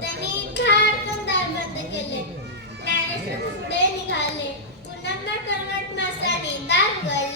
त्यांनी धाडकन दार बंद केले. ज्ञानेश्वर पुढे निघाले. पुन्हा कर्मट मासाने दार उघडले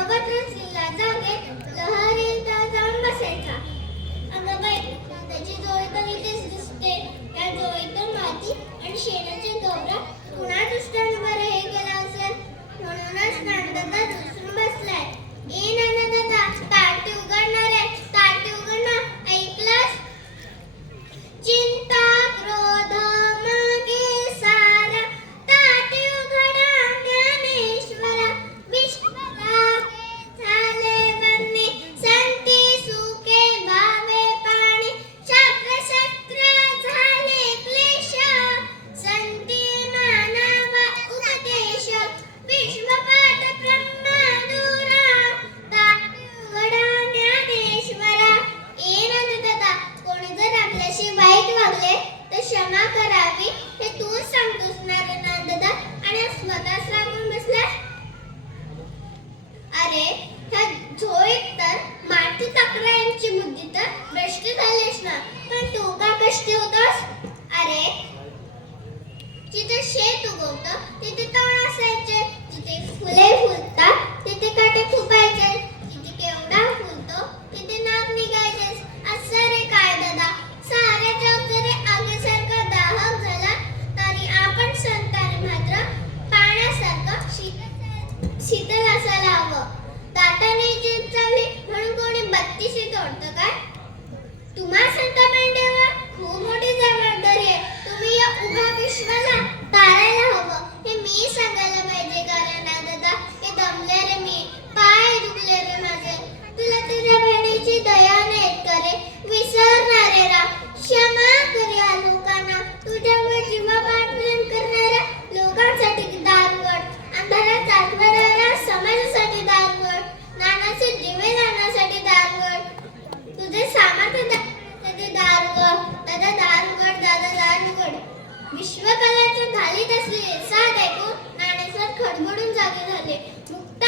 रघुटरसिंगला जागेत जाऊन बसायचा अगं बाई त्याची जोडी दिस कृष्ण पण तू का कष्टी होतोस? अरे जिथे शेत उगवत तिथे तुम्हा संत मेंढेवर खूप मोठी जबाबदारी आहे. तुम्ही या उभ्या विश्वाला तारायला हवं. हे मी सांगायला पाहिजे कारण जागे झाले